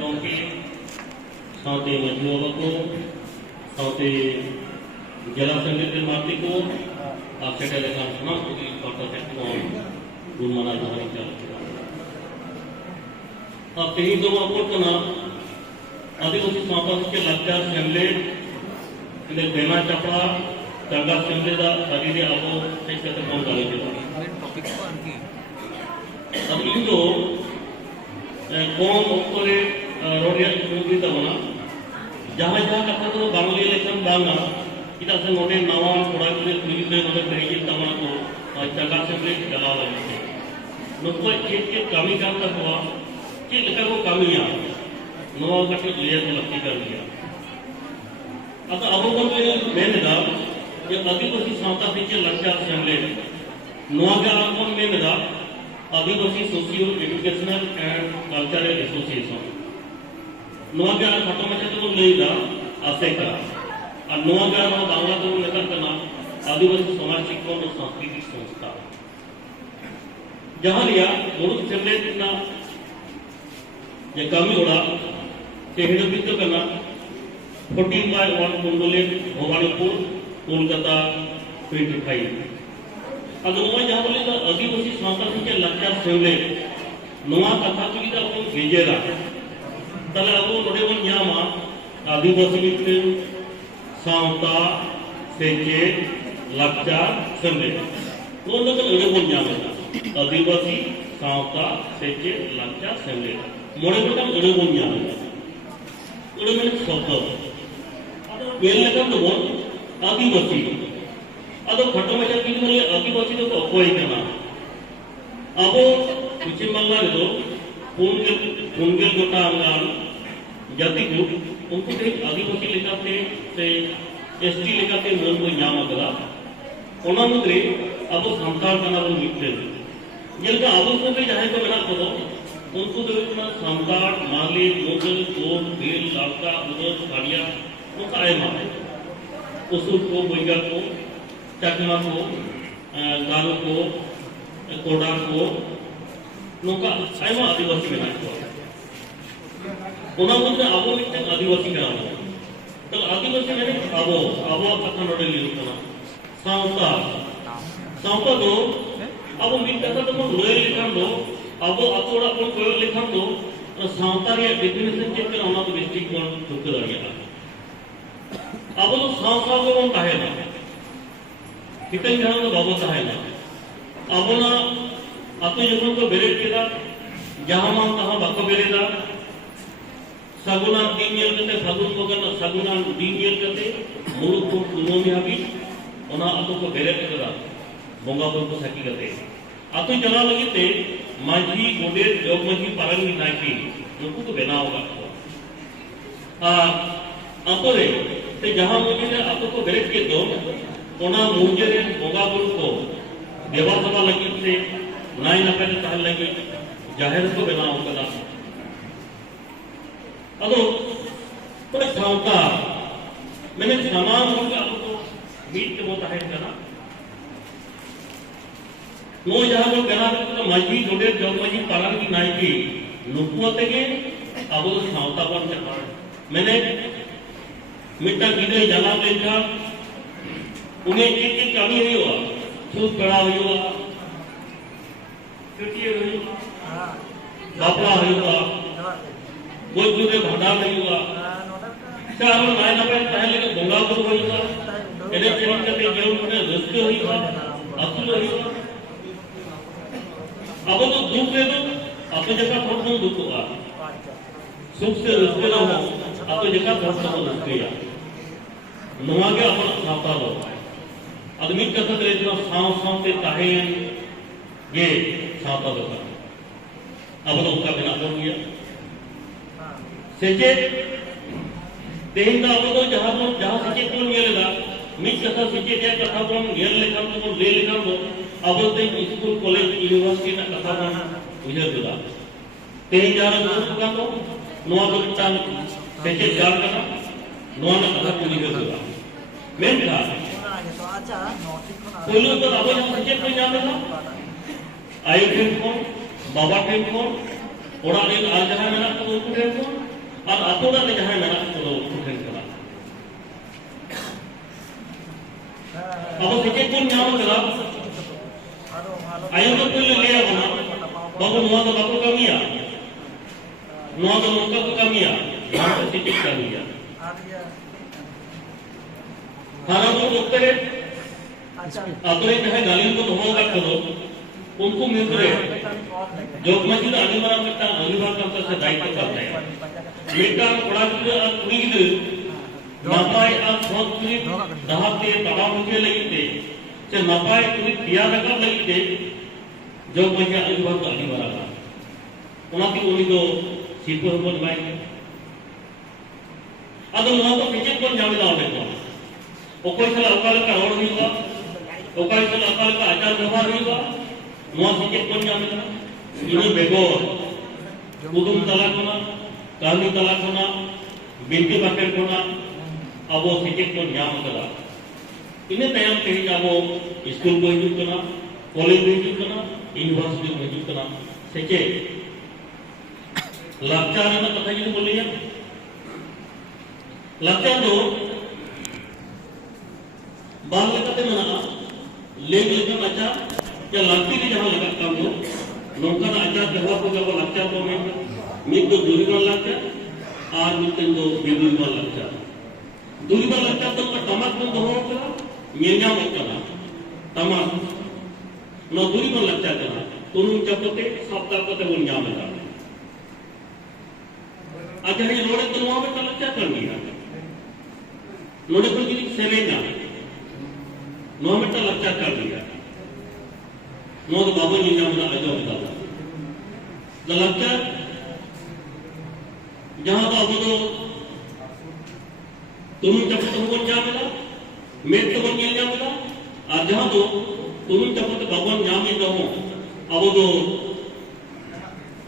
गौमके साथे मांझी बाबा को साथे जिला संगठन मार्टी को आपसे टेलीग्राम सुना क्योंकि पार्टा सेट को गुणमाना धारी क्या अब तेही दो अपोर्ट करना आदिवासी समाज के लक्ष्य सेमलेट इन्हें देना चपड़ा तंगा सेमले दा शरीर आपो एक करते कौन गाली के बारे अब इनको कौन ऊपरे रोडिया चुनौती तबना जहाँ जहाँ कथा तो बांग्ली लेखन बांगा kita se node nawa थोड़ा के पुलिस ने नोटे करेगी तमना को जगह से ब्रेक चला रहे थे नुको एक कमी काम का हुआ कि लेकर वो कमियां नवा का के लिए लगती कर दिया अब को मैंने दा ये आदिवासी संस्था के लक्ष्य असेंबली नवा का आपन मैंने the Adivasi socio educational and cultural association नवा का खत्म में तो ले दा आसेका और नोआगार और बांग्ला को लेकर करना आदिवासी समाज शिक्षण और सांस्कृतिक संस्था जहाँ लिया मुरुक चलने कितना ये कमी होड़ा चेहरे भी तो करना 14/1 कुंडले भवानीपुर कोलकाता 25 अगर नोआ जहाँ बोले तो आदिवासी संस्था के लक्ष्य सेवले नोआ कथा की तो अपन भेजेगा तले अपन नोडे वन यहाँ माँ आदिवासी के साउता सेचे लक्ष्य सेमले वो लोग लड़े बोल जाते हैं आदिवासी साउता सेचे लक्ष्य सेमले मोड़े को तब लड़े बोल जाते हैं लड़े में शब्द ये लगा तो बोल आदिवासी अदो खट्टा में जब किसी ने आदिवासी तो कोई करना अब कुछ मल्ला तो पुंगल गोटा अंगान जाति को उनको एक आदिवासी लेकर से एसटी लेकर मन को नाम अगला ओना मुद्रे अब संताल करना वो मिलते जैसे अब को भी जहाँ को बना करो उनको तो इतना संताल माली मोगल गोल बेल लाका उदर खाड़िया वो सारे मारे उसुर को बोइगा को चकमा को गारो को कोडा को नौका सारे आदिवासी बना को ओना मुद्रे अब मिलते आदिवासी का तो आदिवासी मैंने अब कथा नोडे लिखना साउता साउता दो अब मिल कथा तो मन लोए लिखन दो अब अतोड़ा अपन कोई लिखन दो साउता रे डेफिनेशन चेक करना होना तो डिस्ट्रिक्ट कोड ठुक दरिया अब तो साउता को मन काहे ना कितने जहां तो बाबू काहे ना अब ना अतो जखन को बेरेट केदा जहां मान तहां बाको बेरेदा सगुना दिन यल करते फागुन बगन सगुना दिन यल करते मुरुक को कुनोमी हाबी ओना अतो को बेरेट करा बोंगा बोल को सकी करते अतो चला लगी ते माजी गोडे जोग माजी पारंगी नाकी उनको तो बेना होगा अतो रे ते जहां मुझे ने अतो को बेरेट के दो ओना मुझे ने बोंगा बोल को देवा सभा लगी से नाई नकल कहल लगी जाहिर को बेना होगा अदो थोड़े साउता मैंने समान होगा आपको मीट के बहुत है करना नो जहां को कहना तो मजी जोड़े जब मजी पालन की नाई की नुकुआते के अब तो साउता पर चला मैंने मिट्टा गिरे जला देखा उन्हें एक कमी नहीं हुआ सूद कड़ा हुआ क्योंकि बापड़ा हुआ कोई दूसरे भंडार नहीं हुआ चारों नाय नपे पहले के बोंगा को हुआ इलेक्ट्रॉनिक के गेम में रस्ते हुआ असल हुआ अब तो दुख है तो अपने जगह बहुत दुख होगा सुख से रस्ते ना हो अपने जगह बहुत दुख है नवा के अपन खाता लो आदमी कथा करे इतना साव साव के ताहे ये खाता लो अब तो उसका बिना हो गया सेचे तेहिंदा अब तो जहां सेचे को मिलेगा मिट कथा सेचे क्या कथा को यल लेखन को ले लेखन को अब तो स्कूल कॉलेज यूनिवर्सिटी ना कथा को उजर दिला तेहिं जहां को का तो नोआ को चाल सेचे जाल का नोआ ना कथा को उजर दिला मेन था पहले तो अब सेचे को जाने था आयु टेलीफोन बाबा टेलीफोन ओड़ा दिन आज जहां मेरा को टेलीफोन और अतोड़ा में जहां मेरा तो ठेन करा अब सेके कोन नाम करा आयो तो कोई ले आना बाबू नवा तो बाबू कमिया नवा तो नौका को कमिया यहां तो सेके कमिया खाना तो उत्तरे अपने जहां गालियों को धोगा करो उनको मिलते जो मस्जिद अनिवार्य करता अनिवार्य करता से दायित्व करते हैं बेटा बड़ा कुड़ी नापाय आप बहुत कुड़ी दहाते तबाह होके लगते से नापाय कुड़ी दिया रखा लगते जो मस्जिद अनिवार्य का उनाकी उन्हीं को सीपो होकर बाइक अब उन्होंने तो पीछे कौन जाने दाव देखो वो कोई साल अकाल का रोड नहीं हुआ वो कोई साल अकाल का आचार व्यवहार नहीं हुआ नवा सीखे कौन जाने का इन्हें बेगोर उदुम तलाक होना कानूनी तलाक होना बिल्टी बाकेट होना अब वो सीखे कौन जाम करा इन्हें तैयार कहीं जामो स्कूल को हिजुक करना कॉलेज को हिजुक करना यूनिवर्सिटी को हिजुक करना सीखे लाचार है ना कथा ये बोलिए लाचार तो बाल लेकर मना लेग लेकर अच्छा क्या लगती है जहां लगा काम को नौका आचार व्यवहार को जब लगता तो मैं तो दूरी पर लगता और मिलते तो बेदूरी पर लगता दूरी पर लगता तो टमाट को होगा मेन्या मत करना टमाट न दूरी पर लगता करना तुम चपते सप्ताह को तो उन्या में जाना अच्छा ये लोड़े तो वहां पे लगता करनी है लोड़े पर किसी सेलेगा नौ मिनट लगता कर दिया नौ तो बाबू जी ने मुझे आजो बताया लगता जहां तो अब तो तुम जब तुम कौन जा मिला मैं तो कौन जा मिला और जहां तो तुम जब तो भगवान जाम ही कहो अब तो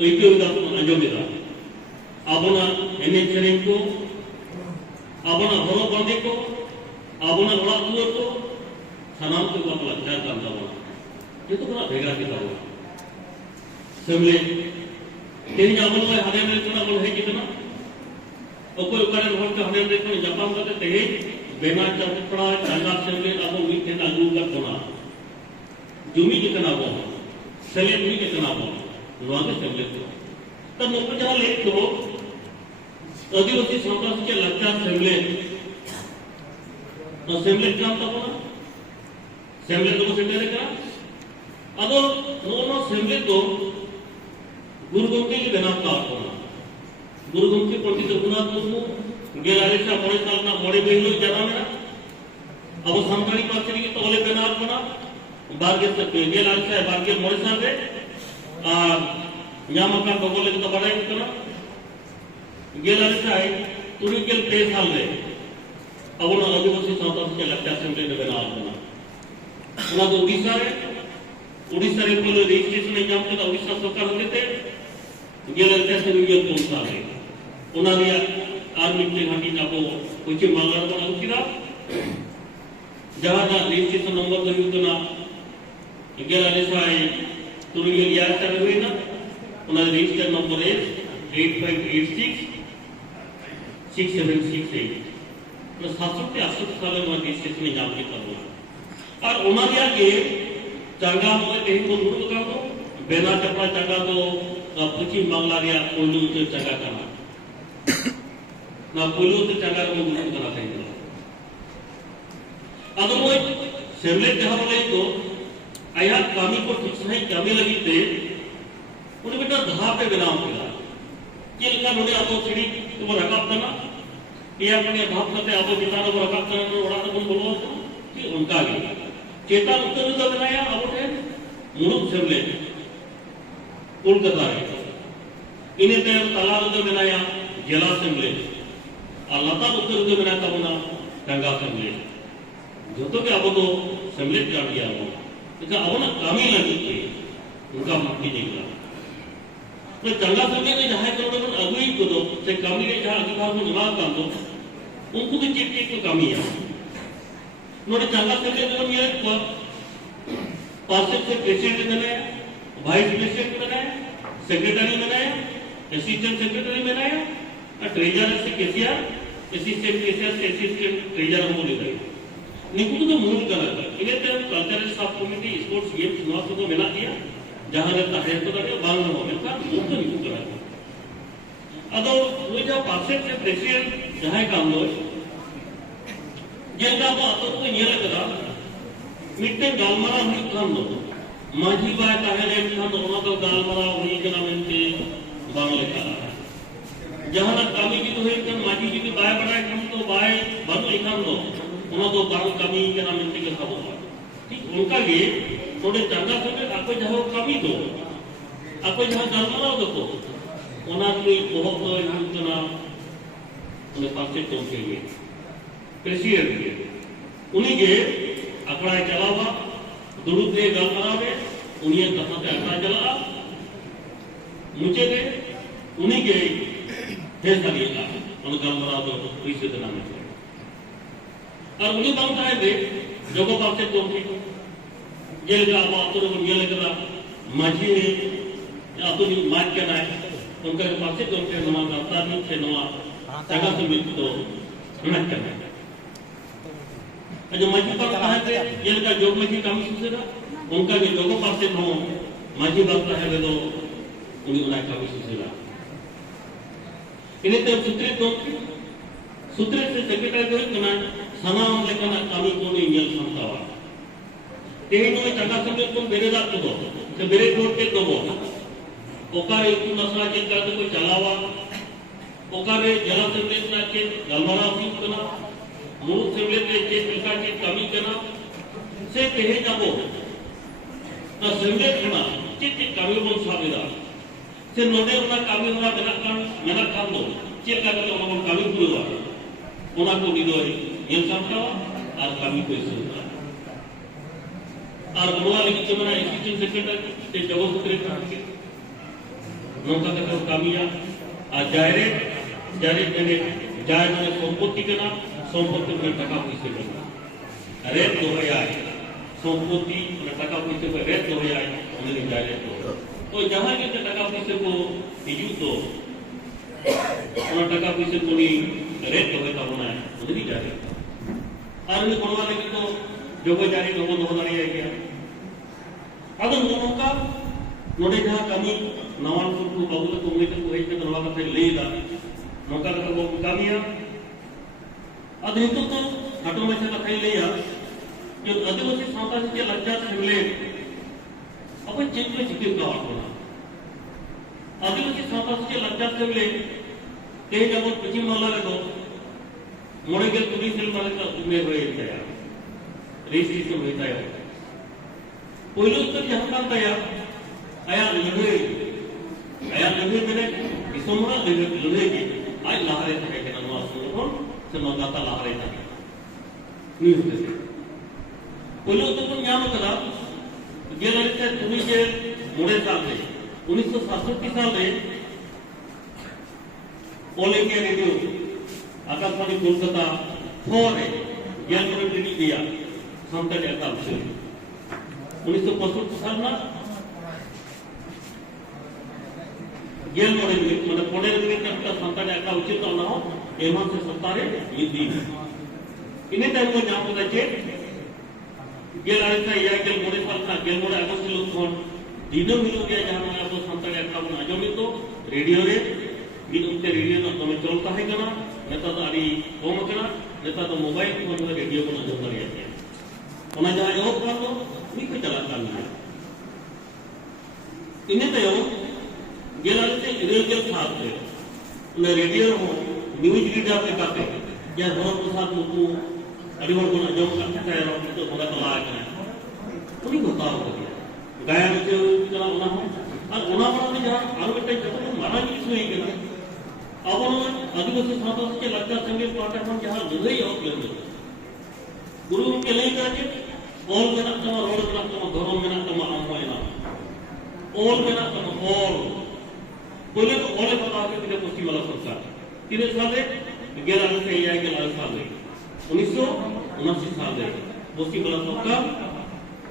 एक ही होगा तुम आजो मिला अब ना एनएच सेरेंग को अब ना घरों बंदे को अब ना बड़ा कुआं को सनाम को बात लगता करता हुआ ये तो बड़ा भेगा किया हुआ सबले तेरी जामन में हरे में चुना बोल है कितना और कोई कारण होकर हरे में कोई जापान का तो है बेना चपड़ा चंगा सबले अब मीठे ना लू का कोना जुमी कितना वो सले जुमी कितना वो लोग सबले तो मुझे जहाँ ले तो आदिवासी समाज के लगता सबले और सबले क्या होता है सेमले तो सेमले का अदो नो सेमले तो गुरु गोमती की बना का होना गुरु गोमती पंडित रघुनाथ मुर्मू गेलारे से बड़े साल ना बड़े बेहलो जना मेरा अब संतानी पाचरी की तोले बना बना बारगे से गेलारे से बारगे मोरे साल रे यहाँ मकान बगोले तो बड़ा ही करना गेलारे से आए तुरी गेल 3 साल रे अब उन आदिवासी समाज के लगता सेमले ने बना बना उना तो उड़ीसा रे को रजिस्ट्रेशन में जाम तो उड़ीसा सरकार होते थे गेलर कैसे वीडियो कौन सा है उना दिया आर्मी के घाटी ना को कुछ मांगना बना उठीरा जहां ना रजिस्ट्रेशन नंबर तो यूं तो ना गेलर ऐसा है तो ये याद कर हुए ना उना रजिस्टर नंबर है 8586 6768 तो 780 साल में रजिस्ट्रेशन में जाम के करना और उन्होंने के चंगा में कहीं को दूर का तो बेना चपड़ा चंगा तो पश्चिम बांग्ला रिया कोल्लू से चंगा करना ना कोल्लू से चंगा को दूर करना चाहिए अब वो सेमले जहां बोले तो आया कामी को ठीक से कमी लगी थे उन्हें बेटा धार पे बनाओ मिला किल का लोडे आपको सीढ़ी तुम रकाब करना ये अपने भाव करते आपको जितानो को रकाब करना उड़ा तो तुम बोलो कि उनका भी चेता उत्तर तो बनाया अब उठे मुरुक सेमले कोलकाता है इन्हें तो तालाब तो बनाया जिला सेमले और लता उत्तर तो बनाया तब ना गंगा सेमले जो तो क्या अब तो सेमले कर दिया वो इसका अब ना कमी लगी थी उनका मुक्ति नहीं मिला तो गंगा सेमले ने जहाँ करोड़ में अगुई को तो से कमी ने जहाँ अधिकार में निवास कर दो उनको भी चिट्ठी की कमी है नोटे चंगा सेमले को ये पार्षद से प्रेसिडेंट बनाया वाइस प्रेसिडेंट बनाया सेक्रेटरी बनाया असिस्टेंट सेक्रेटरी बनाया ट्रेजर से केसियर असिस्टेंट केसियर से असिस्टेंट ट्रेजर हम ले गए निकुल तो मूल कलर इने ते कल्चरल सब कमिटी स्पोर्ट्स गेम्स नवा तो मेना दिया जहां रे ताहे तो दे बांग हो मेका मूल तो निकुल कलर अदो वो जो पासे से प्रेसिडेंट जहां काम लो जेका बा तो को ये लगा मिट्टे गालमारा हुई काम लो माझी बाय ताहे ले खान दोनों को गालमारा हुई जना मेंते बांग लेका जहां कामी की तो है कि माझी जी की बाय बनाए हम तो बाय बन लिखान दो उन्होंने तो बांग कामी के नाम में के खाबो ठीक उनका ये थोड़े चंगा से आपको जहां कामी दो आपको जहां गालमारा दो को ओना कोई बहुत युजना उन्हें पासे तो के लिए प्रेसिडेंट के उन्हीं के अकड़ा चलावा दुरुद दे गालमारा में उन्हीं कथा के अकड़ा चला मुझे दे उन्हीं के फैसला लिया उन गालमारा तो पैसे देना में और उन्हीं बात है दे जो को पासे तो के जेल का बात तो ये लगा माझी ने या तो मार के ना उनका पासे तो के नवा करता नहीं थे नवा जगह से मिल तो मत करना जो माझी पर कहा है जेल का जोग में काम सुसेगा उनका के जोगो पासे नो माझी बात है तो उन्हीं उन्हें काम सुसेगा इन्हें तो सूत्र से सेक्रेटरी जो कना सनाम लेकर कामी को नहीं मिल सकता है तेरी तो चंगा संगे तुम बेरे दात दो तो बेरे जोड़ के दो ओकारे तू नसरा के कर कोई चलावा ओकारे जला संगे ना के गलमारा भी कना मूल संगे के मिलका के कमी कना से कहे जाबो ना संगे कना चित कमी बोल साबिदा से नोडे उना कमी होना मेना काम दो चेक का तो उन कमी पूरा उना को निदो ये समझो और कमी को सुनना और बोला लिखी तो मेरा एसिस्टेंट सेक्रेटरी के जगह सूत्र के नौका का कामिया आ जायरे मैंने जाय मैंने संपत्ति के नाम संपत्ति में टका पैसे करना रेत तो है आए संपत्ति में टका पैसे को रेत तो है आए उन्हें जायरे तो जहां के टका पैसे को इजू तो उन टका पैसे को नहीं रेत तो है का होना है उन्हें जायरे और उन्हें बनवा लेके तो जो कोई जारी लोगों दो हज़ार ही गया अगर लोगों का नोडे जहाँ कमी नवान को बाबू तो उम्मीद को है कि नवा का फिर लेगा नौका का वो कामिया अब हिंदू तो हटो में से का फिर लेया जो आदिवासी सावता से लज्जा सिमले अब चिंत में चिकिर का होना आदिवासी सावता से लज्जा सिमले के जब पश्चिम वाला है तो मोड़े के पुलिस वाले का उम्मीद हुए गया रेजिस्ट्रेशन होता है पहले तो जहां का तया आया लगे मैंने इसमरा लगे के आज लाहरे थे के नवा सुनो से नगाता लाहरे था नहीं होते थे पहले तो तुम यहां करा ये लड़के तुम्ही के मोड़े साल में 1967 साल में all India radio Akashvani Kolkata four ज्ञान ट्रेनिंग दिया संत का 1965 साल में गेल मॉडल मतलब पढ़े में करता संतान का उचित ना हो एमन से संतारे यदि इन्हें टाइम को नाम होता है गेल आरसा या गेल मॉडल साल का गेल मॉडल अगस्त लोग कौन दिनों मिलो गया जहां में आपको संतान का ना जो में तो रेडियो रे दिन उनके रेडियो तो हमें चलता है करना नेता तो अभी कौन करना नेता तो मोबाइल फोन में रेडियो को नजर कर रहे हैं उन्हें जहां यो कर दो नहीं कोई चलाता नहीं इन्हें तो गेलाते इरेजल साथ है उन्हें रेडियो हो न्यूज़ रीडर पे काटे या धर्म प्रसाद मुकु अरिवर को जो करते हैं और तो होगा तो लाग है उन्हीं को तार हो गया गायन जो चला होना हो और उना बना में जहां आरो बेटे जब तो माना नहीं सुई गया अब उन्होंने आदिवासी समाज के लज्जा संगे पाटे हम जहां लड़ाई और लड़े गुरु के लिए करके ऑल में ना तमा रोड में ना तमा धर्म में ना तमा अमोयना ऑल में ना तमा ऑल बोले तो ऑल पता है कि पश्चिम वाला सरकार कितने साल है 11 से या 11 साल है 1979 साल है पश्चिम वाला सरकार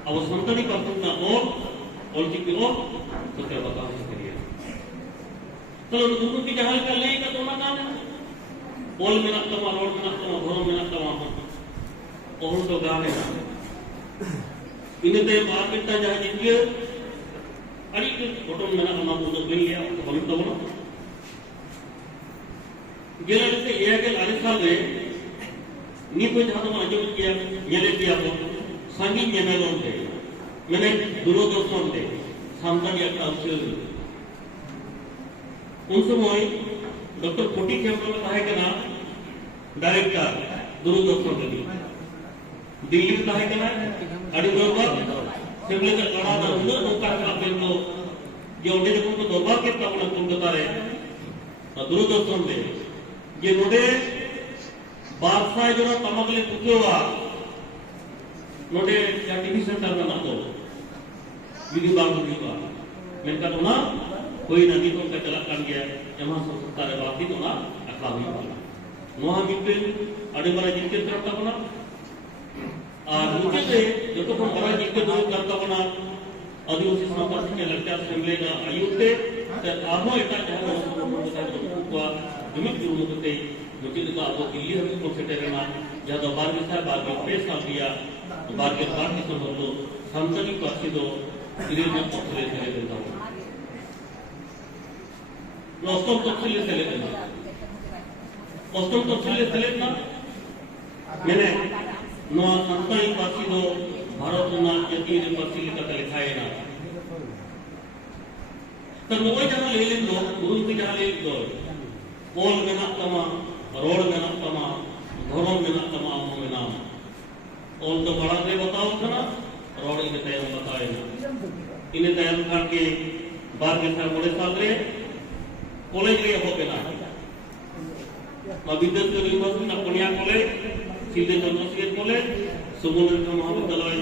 अब संतानी का अपना और की और तो क्या बता सकते हैं तो दोनों की जहां का लेगा तो ना काम ᱚᱞ ᱢᱮᱱᱟᱜ ᱛᱟᱢᱟ, ᱨᱚᱲ ᱢᱮᱱᱟᱜ ᱛᱟᱢᱟ, ᱫᱷᱚᱨᱚᱢ ᱢᱮᱱᱟᱜ ᱛᱟᱢᱟ, ᱚᱞ ᱫᱚ ᱜᱟᱱᱮᱱᱟ ᱤᱱᱟᱹᱛᱮ ᱟᱨ ᱢᱤᱫᱴᱟᱝ ᱡᱟᱦᱟᱸ ᱡᱤᱛᱠᱟᱹᱨ ᱟᱹᱰᱤ ᱜᱷᱚᱴᱚᱱ ᱢᱮᱱᱟᱜᱼᱟ, ᱚᱱᱟ ᱫᱚ ᱵᱟᱹᱧ ᱞᱟᱹᱭᱟ, ᱵᱟᱹᱱᱩᱜ ᱛᱟᱵᱚᱱᱟ। ᱜᱮᱞᱟᱨᱮ 86 साल रे ᱱᱤᱛ ᱡᱟᱦᱟᱸ ᱫᱚᱵᱚᱱ ᱟᱸᱡᱚᱢᱮᱫ ᱜᱮᱭᱟ, ᱧᱮᱞᱮᱫ ᱜᱮᱭᱟ ᱵᱚᱱ ᱥᱟᱺᱜᱤᱧ ᱧᱮᱱᱮᱞᱚᱢ ᱛᱮ ᱢᱟᱱᱮ ᱫᱩᱨᱚᱫর্শন ᱛᱮ ᱥᱟᱱᱛᱟᱲᱤ একটা উৎসব उन समय डॉक्टर फटिक हेम्ब्रम ताहे कना डायरेक्टर दूरदर्शन लगी दिल्ली में ताहे कना अड़ी दरबार सेमले का लड़ा दा उन नौका का बेलो जे ओंडे जखन को दरबार के ताबना कोलकाता रे दूरदर्शन ले जे नोडे बादशाह जोरा तमगले पुकेवा नोडे या टीवी सेंटर में ना तो वीडियो बाबू का मेनका तो ना कोई नदी को चला कर गया जमा संस्था रे बाती तो ना अखा हुई वाला नोहा मिटे अड़े बड़ा जिनके करता बना और नीचे से जो तो हम बड़ा जिनके दो करता बना आदिवासी समाज के लड़का असेंबली का आयुक्त ते आबो एटा चाहे को जमीन जुर्म करते मुझे तो आबो दिल्ली हम को सेटेरना या तो बार में बार में पेश कर दिया बार के बार की तो बोलो संतनी पासी दो इधर में पकड़े चले देता हूं অষ্টম তফসিলে সেলেক্ট না অষ্টম তফসিলে সেলেক্ট না মানে নোয়া সান্তাড়ি পার্সি দো ভারত না জাতীয় পার্সি লেখাতে লেখায় না তো নোয়া জানা লেলেন দো গুরু কি জানা লেলেন দো অল মেনাক তামা রোড মেনাক তামা ধরম মেনাক তামা আমো মেনাম অল তো বড়া রে बताओ না রোড ইনে তায়ম बताए ना इने तायम खान के बाद के साथ बड़े साल रे कॉलेज रे हो गया ना विद्यार्थी यूनिवर्सिटी ना पुनिया कॉलेज सीधे चंद्रशेखर कॉलेज सुबोधन महाविद्यालय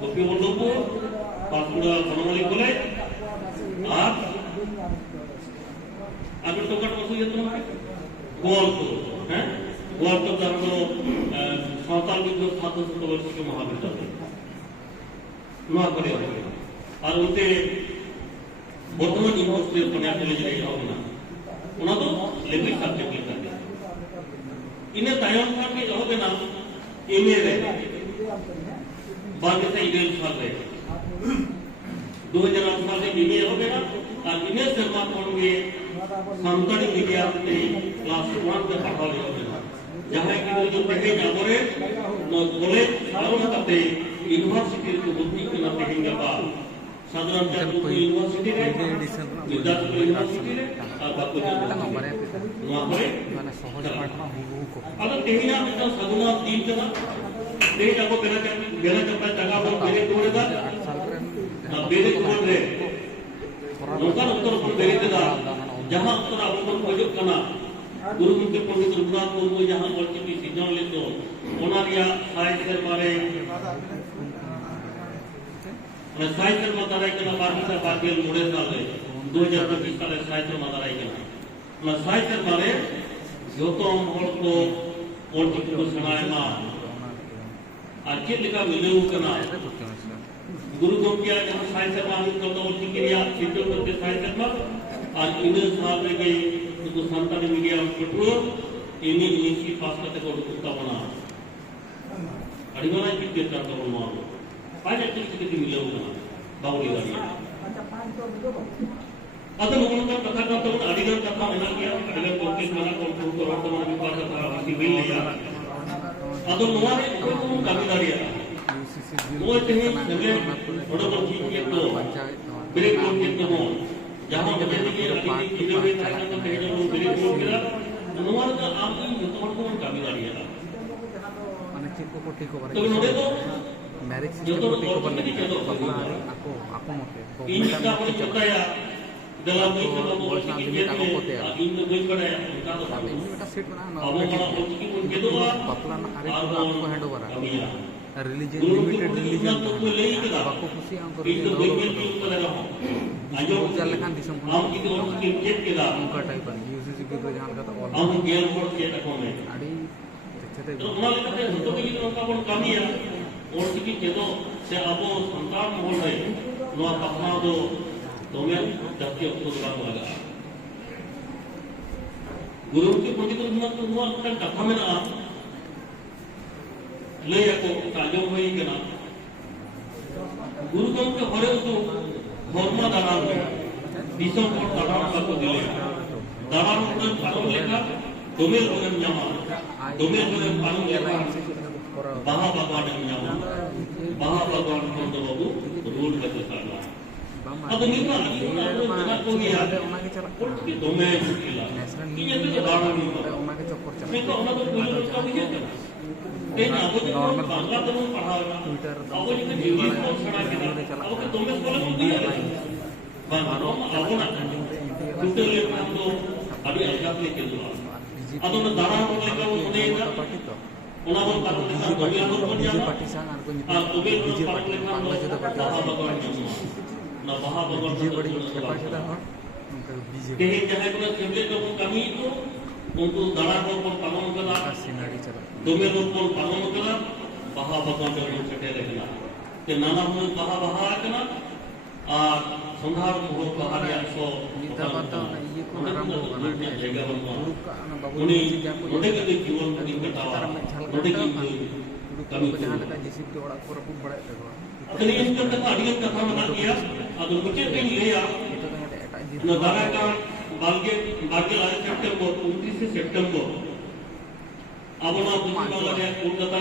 गोपीबल्लभपुर पाकुड़ा बनमाली कॉलेज और आगे तो कट मसू ये तो गोवालपुर हैं गोवालपुर का तो सावताल विद्युत छात्र संघ के महाविद्यालय ना करे और उनके वर्तमान यूनिवर्सिटी पुनिया कॉलेज रे हो ना उना तो लैंग्वेज सब्जेक्ट लेकर के इन्हें तायम खान के जो है ना एमए रे बाद से इधर साल रे 2008 साल में एमए हो गया और इन्हें शर्मा कौन के संताड़ी मीडिया में क्लास 1 के पढ़ा ले हो गया जहां की जो पढ़े जाबरे नो कॉलेज आरोप करते यूनिवर्सिटी को बुद्धि के ना पढ़ेंगे बा साधारण जातक यूनिवर्सिटी रे विद्यार्थी यूनिवर्सिटी रे और बाको नोआ करे माने सहज पाठना हुबहु अगर तेहिना मिटा सगुना दिन जना ते जाको बेला चपा जगह पर बेरे तोड़ेगा ना बेरे तोड़ रे नोका उत्तर पर बेरे देदा जहां उत्तर आपन खोजो कना गुरु मुखे पंडित रघुनाथ मुर्मू जहां ऑलचिकी सिजन लेतो ओना रिया साहित्य मारे मैं साहित्य मदाराई के ना बारह बारह मोड़े साल रे 2025 साल साहित्य मदाराई के ना साहित्य मारे जो तो हम और को और को सुनाए ना आखिर लिखा मिले करना गुरु गोपिया जहां साहित्य मानी तो और ठिकरिया चित्र करते साहित्य में आज इन साल रे के तो संतान मीडिया पटरो इनी इसी पास करते को कुत्ता बना अड़िगना की देता तो मारो आज एक्टिविटी की मिले होगा बावली वाली अतः लोगों का कथा का तो अड़िगन कथा मना किया अड़िगन कोर्टिस मना कोर्टू को रोड मना भी पास था इसी बिल लिया अतः लोगों को काबिदारी है वो चाहिए जगह बड़ो को ठीक है तो ब्रेक को ठीक तो हो जहां बजे के अड़िगन किलो में था तो कहे जो ब्रेक को किया लोगों का आप ही तो को काबिदारी है माने ठीक को ठीक हो तो नोडे तो मैरिज जो तो बने आपको मते इनका कोई बताया दला में तो बोल की ये तो इन तो कोई बनाया उनका तो बेटा सेट बना ना अब बड़ा बोल की उनके दो पपला ना अरे आपको hand over religion limited religion आपको खुशी हम करो तो कोई के ऊपर लगा आजो चल खान दिसम हम की तो की चेक केदा उनका टाइप है यूसीसी के जहां का तो हम गेल बोर्ड के तको में अड़ी तो माल का तो के लिए उनका कोन कमी है और की केदो से अबो संतान मोल है नो पखना दो तो में जातीय उत्तर लगा Guru ke Pandit Raghunath Murmu kan kata mena lay ako tajam hoy kana Guru gomke hore to horma daran disam hor daran ko dile daran ko parong lekha dome rogan nyama dome rogan parong lekha baha bhagwan nyama baha bhagwan ko do babu rule ka sala adu nirma adu jana ko gya ki dome kila inya to daran ni me to ona to pulu ka bije Kena aku tu bangla tu pahana, aku ni kan English pun sana kita, aku kan Thomas sekolah pun dia. Bangla, aku nak tutor lekang tu, ada agak lekang tu. Atau nak darah pun lekang pun ni kan, orang pun parang lekang, kami pun pun jalan. Kami pun parang lekang tu, baha bhagwan jamu, na baha bhagwan jamu tu sebab. Kehe jahe pun sebelum tu kami itu untuk darah pun parang lekang. Dome लोग को पालन करा बाहा भगवान जो छटे रहना के नाना मन बाहा बाहा करना आ संधार मोह पहाड़िया सो निताबता ये को आराम होना जगह बनवा उनी नोडे के जीवन को कटावा नोडे की कमी जहां लगा जिसिप के ओड़ा को रपु बड़ा लगवा अतनी इसका कथा अडियन कथा मना किया अदु मुझे कहीं ले आ नदारा का बालगे बागे आए सितंबर 29 सितंबर Abona Bangladesh Kolkata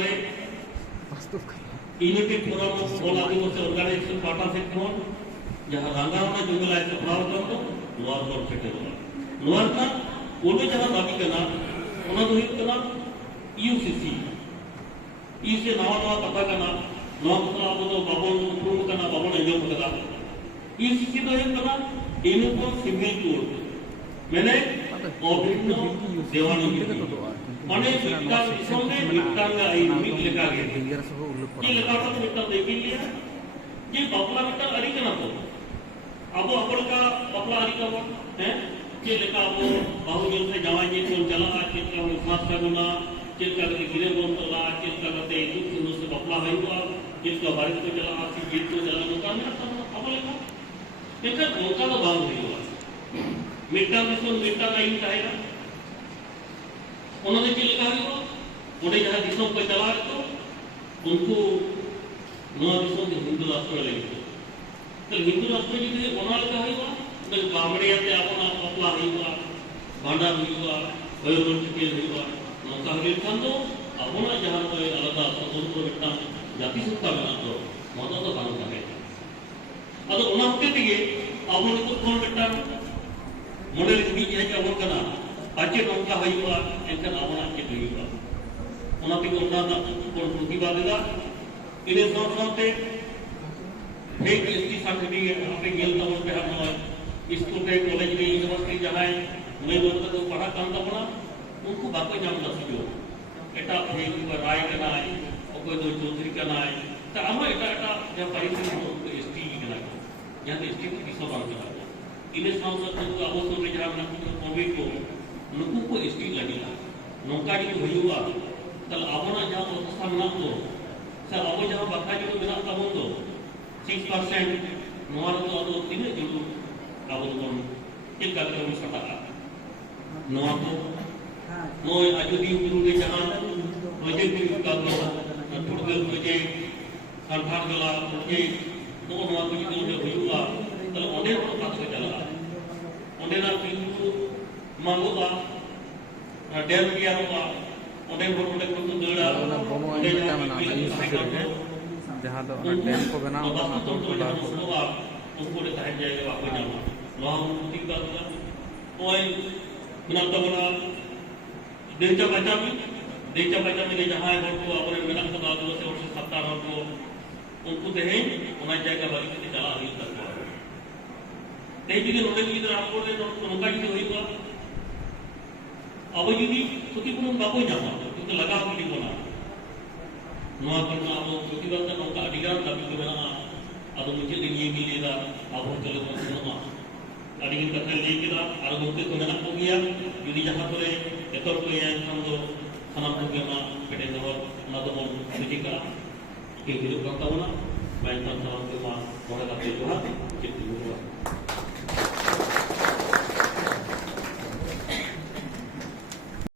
United Forum of All Adivasi Organization Pata Section जहाँ रंगावना जंगल आए तो प्राप्त हो तो लोअर कोर्ट से करो लोअर का उन्हें जहाँ दाबी करना उन्हें तो एक करना UCC इसे नवा पता करना नवा पता आपको तो बाबों प्रूव करना बाबों ने जो पता UCC तो एक करना इनको सिविल कोर्ट मैंने ऑब्लिनो देवानी माने मिट्टांग इसोंगे मिट्टांग आई मिट लेका गए ये लेका तो मिट्टांग देखी लिया ये बापला मिट्टांग अरी करना तो अब अपन का बापला अरी का वो है ये लेका वो बाहुजन से जावा ये कौन चला आज का वो साथ का गुना ये का गिरे बोल तो ला ये का करते दुख सुनो से बापला है हुआ ये का बारिश को चला आज ये तो चला लोका में अब लेका ये का लोका तो बांध हुआ मिट्टांग इसों मिट्टांग आई चाहेगा उन्होंने क्या लिखा है उन्हें जहाँ दिशों पर चला तो उनको नौ दिशों के हिंदू राष्ट्र लेंगे तो हिंदू राष्ट्र जी के उन्होंने लिखा है तो बामड़े आते अपना अपना ही हुआ भांडा भी हुआ वयोवृत्ति के भी हुआ नौका हरी खान तो अपना जहाँ कोई अलग स्वतंत्र व्यक्ता जाति सत्ता बना तो मौका तो बांध का है अब उन्होंने दिए अपने को कौन व्यक्ता मॉडल भी है क्या वो करना अच्छे नौका है हुआ इनका नाम अच्छे नहीं हुआ उन्होंने को उन्होंने कौन रुकी बात है इन्हें सोचते एक इसकी संस्कृति आपने गेल का उस पे हम स्कूल के कॉलेज में यूनिवर्सिटी जहाँ मैं बोलता तो पढ़ा काम का पढ़ा उनको बाकी जान दस जो एटा है कि राय करना है और कोई तो चौधरी करना है तो हम एटा जब परिचय में उनको एसटी करना है यहाँ तो एसटी की सब बात करना है इन्हें सोचते तो अब तो जहाँ ना कोविड को नुकु को एसटी लगेगा नौका जी भयुआ तल आवना जहाँ व्यवस्था मना तो सर अब जहाँ बखा जो बिना तब तो 6% नवार तो अब तीन जो अब तो एक कार्यक्रम सटा नवा तो नोय आजुदी गुरु के जहाँ मजे भी का टुटगल मजे संठान गला मजे तो नवा को जो भयुआ तल ओने तो बात को चला ओने ना पिंटू मांगोगा डेल किया होगा ओने बोलने को तो देड़ा ओने जहां तो डेल को बनाओ तो उसको ले ताहे जाएगा वापस जाना वहां मुक्ति का ओए बना तो बना देचा बचा में जहां है को अपने मेरा को आदो से और 17 और को उनको देहे ओना जाएगा बाकी से चला अभी तक तेजी के नोटे की तरह आपको ने नौका जी होई हुआ अब यदि सुखी को बाको जामा तो लगा भी बोला नवा करना अब सुखी बात का नौका अधिकार दाबी को बना अब मुझे दिन ये मिलेगा अब चलो सुनो अधिकार कथन लेके दा और मुझे तो मेरा हो गया यदि जहां पर एतोर को ये हम तो सनाम को गया पेटे दो ना तो मन सुखी का के हिरो का होना मैं तो सनाम को मां बोला का जो है चित्त हुआ